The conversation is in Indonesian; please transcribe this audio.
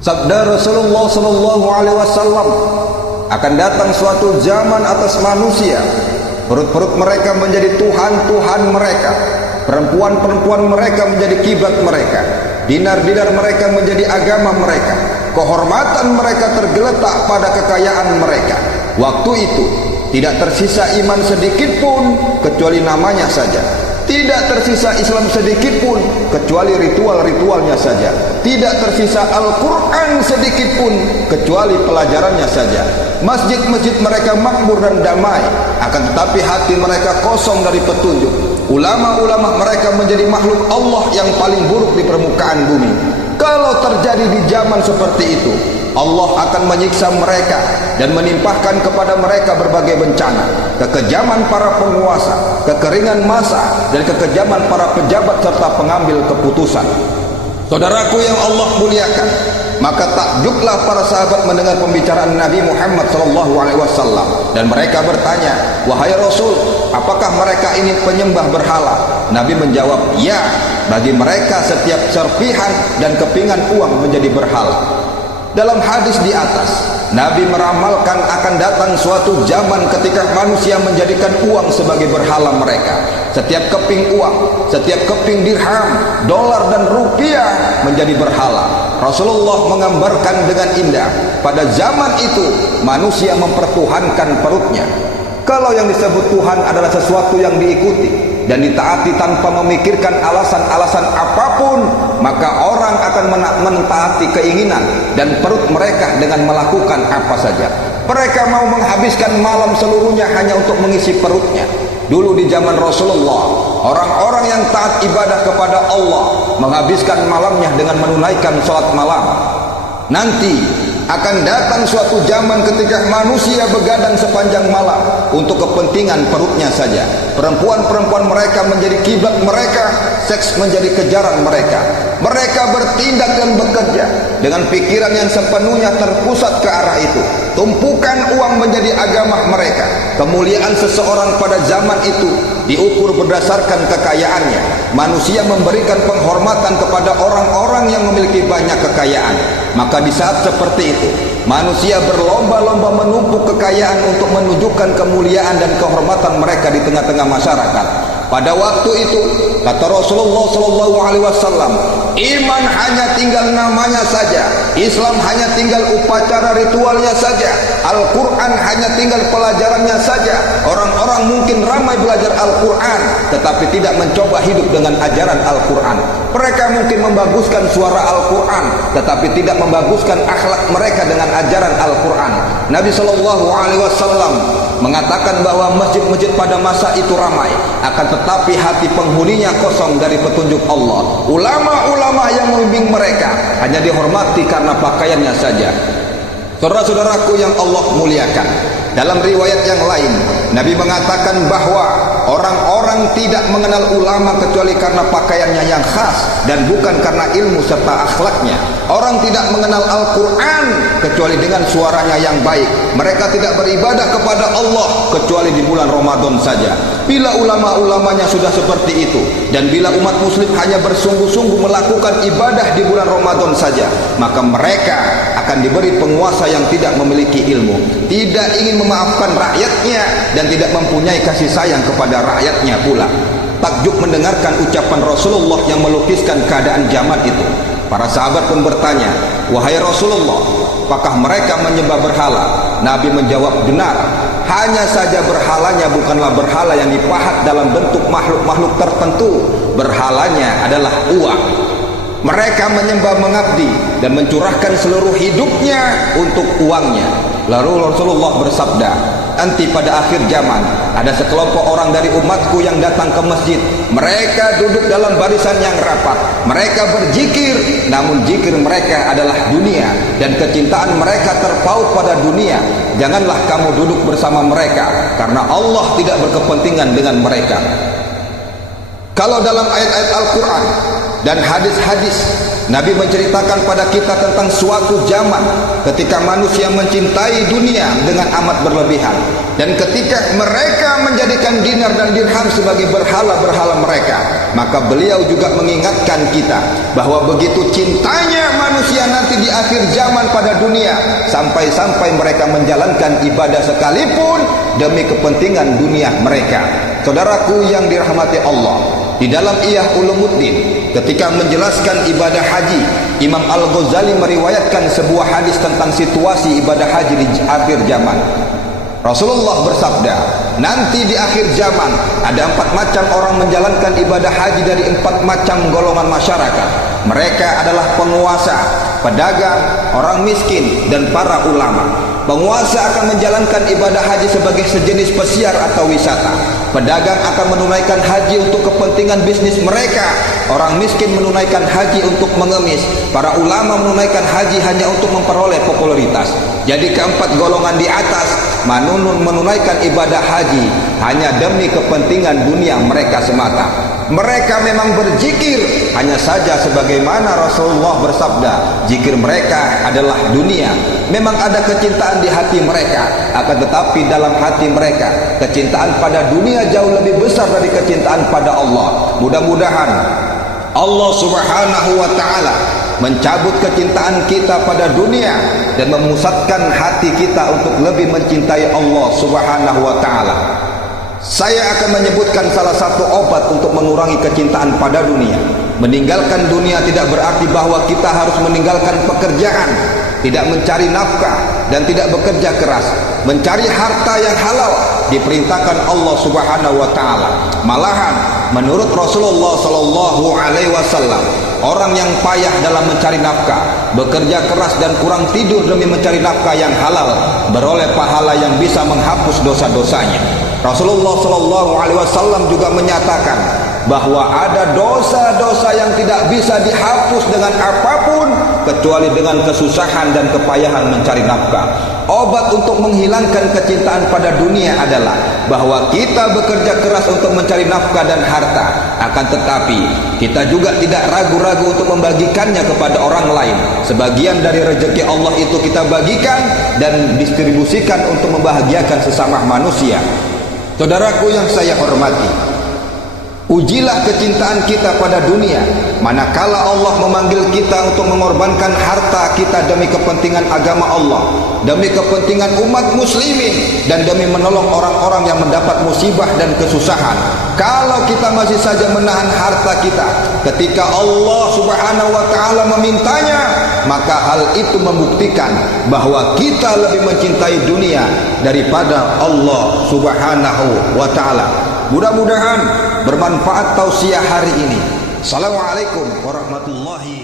Sabda Rasulullah sallallahu alaihi wasallam, akan datang suatu zaman atas manusia, perut-perut mereka menjadi tuhan-tuhan mereka, perempuan-perempuan mereka menjadi kiblat mereka, dinar-dinar mereka menjadi agama mereka, kehormatan mereka tergeletak pada kekayaan mereka. Waktu itu tidak tersisa iman sedikit pun kecuali namanya saja. Tidak tersisa Islam sedikit pun kecuali ritual-ritualnya saja. Tidak tersisa Al-Quran sedikit pun kecuali pelajarannya saja. Masjid-masjid mereka makmur dan damai, akan tetapi hati mereka kosong dari petunjuk. Ulama-ulama mereka menjadi makhluk Allah yang paling buruk di permukaan bumi. Kalau terjadi di zaman seperti itu, Allah akan menyiksa mereka dan menimpahkan kepada mereka berbagai bencana, kekejaman para penguasa, kekeringan massa, dan kekejaman para pejabat serta pengambil keputusan. Saudaraku yang Allah muliakan, maka takjublah para sahabat mendengar pembicaraan Nabi Muhammad SAW, dan mereka bertanya, "Wahai Rasul, apakah mereka ini penyembah berhala?" Nabi menjawab, "Ya, bagi mereka setiap serpihan dan kepingan uang menjadi berhala." Dalam hadis di atas, Nabi meramalkan akan datang suatu zaman ketika manusia menjadikan uang sebagai berhala mereka. Setiap keping uang, setiap keping dirham, dolar dan rupiah menjadi berhala. Rasulullah menggambarkan dengan indah, pada zaman itu manusia mempertuhankan perutnya. Kalau yang disebut Tuhan adalah sesuatu yang diikuti dan ditaati tanpa memikirkan alasan-alasan apapun, maka orang akan mentaati keinginan dan perut mereka dengan melakukan apa saja. Mereka mau menghabiskan malam seluruhnya hanya untuk mengisi perutnya. Dulu di zaman Rasulullah, orang-orang yang taat ibadah kepada Allah menghabiskan malamnya dengan menunaikan sholat malam. Nanti akan datang suatu zaman ketika manusia begadang sepanjang malam untuk kepentingan perutnya saja. Perempuan-perempuan mereka menjadi kiblat mereka, seks menjadi kejaran mereka. Mereka bertindak dan bekerja dengan pikiran yang sepenuhnya terpusat ke arah itu. Tumpukan uang menjadi agama mereka. Kemuliaan seseorang pada zaman itu diukur berdasarkan kekayaannya. Manusia memberikan penghormatan kepada orang-orang yang memiliki banyak kekayaan. Maka di saat seperti itu, manusia berlomba-lomba menumpuk kekayaan untuk menunjukkan kemuliaan dan kehormatan mereka di tengah-tengah masyarakat. Pada waktu itu, kata Rasulullah SAW, iman hanya tinggal namanya saja, Islam hanya tinggal upacara ritualnya saja, Al-Quran hanya tinggal pelajarannya saja. Orang-orang mungkin ramai belajar Al-Quran, tetapi tidak mencoba hidup dengan ajaran Al-Quran. Mereka mungkin membaguskan suara Al-Quran, tetapi tidak membaguskan akhlak mereka dengan ajaran Al-Quran. Nabi SAW mengatakan bahwa masjid-masjid pada masa itu ramai, akan tetapi hati penghuninya kosong dari petunjuk Allah. Ulama-ulama yang membimbing mereka hanya dihormati karena pakaiannya saja. Saudara-saudaraku yang Allah muliakan, dalam riwayat yang lain Nabi mengatakan bahwa orang-orang tidak mengenal ulama kecuali karena pakaiannya yang khas dan bukan karena ilmu serta akhlaknya. Orang tidak mengenal Al-Quran kecuali dengan suaranya yang baik. Mereka tidak beribadah kepada Allah kecuali di bulan Ramadan saja. Bila ulama-ulamanya sudah seperti itu, dan bila umat muslim hanya bersungguh-sungguh melakukan ibadah di bulan Ramadan saja, maka mereka akan diberi penguasa yang tidak memiliki ilmu, tidak ingin memaafkan rakyatnya, dan tidak mempunyai kasih sayang kepada rakyatnya pula. Takjub mendengarkan ucapan Rasulullah yang melukiskan keadaan zaman itu. Para sahabat pun bertanya, "Wahai Rasulullah, apakah mereka menyembah berhala?" Nabi menjawab, "Benar. Hanya saja berhalanya bukanlah berhala yang dipahat dalam bentuk makhluk-makhluk tertentu. Berhalanya adalah uang. Mereka menyembah mengabdi dan mencurahkan seluruh hidupnya untuk uangnya." Lalu Rasulullah bersabda, "Nanti pada akhir zaman ada sekelompok orang dari umatku yang datang ke masjid. Mereka duduk dalam barisan yang rapat. Mereka berzikir, namun zikir mereka adalah dunia dan kecintaan mereka terpaut pada dunia. Janganlah kamu duduk bersama mereka karena Allah tidak berkepentingan dengan mereka." Kalau dalam ayat-ayat Al-Quran dan hadis-hadis, Nabi menceritakan pada kita tentang suatu zaman ketika manusia mencintai dunia dengan amat berlebihan, dan ketika mereka menjadikan dinar dan dirham sebagai berhala-berhala mereka. Maka beliau juga mengingatkan kita bahwa begitu cintanya manusia nanti di akhir zaman pada dunia, sampai-sampai mereka menjalankan ibadah sekalipun demi kepentingan dunia mereka. Saudaraku yang dirahmati Allah, di dalam Ihya Ulumuddin ketika menjelaskan ibadah haji, Imam Al-Ghazali meriwayatkan sebuah hadis tentang situasi ibadah haji di akhir zaman. Rasulullah bersabda, nanti di akhir zaman ada 4 macam orang menjalankan ibadah haji dari 4 macam golongan masyarakat. Mereka adalah penguasa, pedagang, orang miskin, dan para ulama. Penguasa akan menjalankan ibadah haji sebagai sejenis pesiar atau wisata. Pedagang akan menunaikan haji untuk kepentingan bisnis mereka. Orang miskin menunaikan haji untuk mengemis. Para ulama menunaikan haji hanya untuk memperoleh popularitas. Jadi keempat golongan di atas menunaikan ibadah haji hanya demi kepentingan dunia mereka semata. Mereka memang berzikir, hanya saja sebagaimana Rasulullah bersabda, zikir mereka adalah dunia. Memang ada kecintaan di hati mereka, akan tetapi dalam hati mereka kecintaan pada dunia jauh lebih besar dari kecintaan pada Allah. Mudah-mudahan Allah Subhanahu wa ta'ala mencabut kecintaan kita pada dunia dan memusatkan hati kita untuk lebih mencintai Allah Subhanahu wa ta'ala. Saya akan menyebutkan salah satu obat untuk mengurangi kecintaan pada dunia. Meninggalkan dunia tidak berarti bahwa kita harus meninggalkan pekerjaan, tidak mencari nafkah, dan tidak bekerja keras. Mencari harta yang halal diperintahkan Allah Subhanahu wa ta'ala. Malahan menurut Rasulullah sallallahu alaihi wasallam, orang yang payah dalam mencari nafkah, bekerja keras dan kurang tidur demi mencari nafkah yang halal, beroleh pahala yang bisa menghapus dosa-dosanya. Rasulullah sallallahu alaihi wasallam juga menyatakan bahwa ada dosa-dosa yang tidak bisa dihapus dengan apapun kecuali dengan kesusahan dan kepayahan mencari nafkah. Obat untuk menghilangkan kecintaan pada dunia adalah bahwa kita bekerja keras untuk mencari nafkah dan harta, akan tetapi kita juga tidak ragu-ragu untuk membagikannya kepada orang lain. Sebagian dari rezeki Allah itu kita bagikan dan distribusikan untuk membahagiakan sesama manusia. Saudaraku yang saya hormati, ujilah kecintaan kita pada dunia manakala Allah memanggil kita untuk mengorbankan harta kita demi kepentingan agama Allah, demi kepentingan umat muslimin, dan demi menolong orang-orang yang mendapat musibah dan kesusahan. Kalau kita masih saja menahan harta kita ketika Allah Subhanahu wa ta'ala memintanya, maka hal itu membuktikan bahwa kita lebih mencintai dunia daripada Allah Subhanahu wa ta'ala. Mudah-mudahan bermanfaat tausiah hari ini. Assalamualaikum warahmatullahi